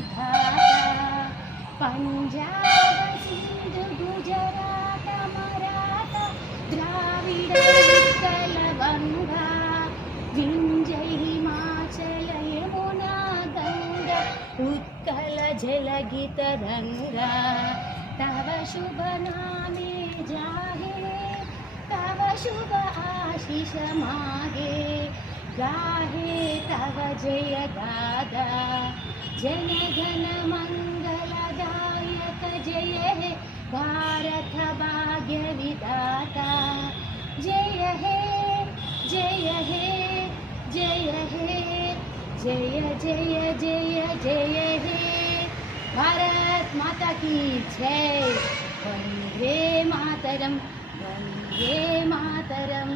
विधाता पंजाब सिंध गुजरात मराठा द्राविड उत्कल गंगा विंध्य हिमाचल यमुना गंगा उत्कल जलधि तरंगा तव शुभ नामे जाहे तव शुभ आशीष मागे गाहे तव जय गादा जन गण मंगलदायक जय हे भारत भाग्य विधाता जय हे जय हे जय हे जय जय जय जय हे भारत माता की जय वंदे मातरम वंदे मातरम।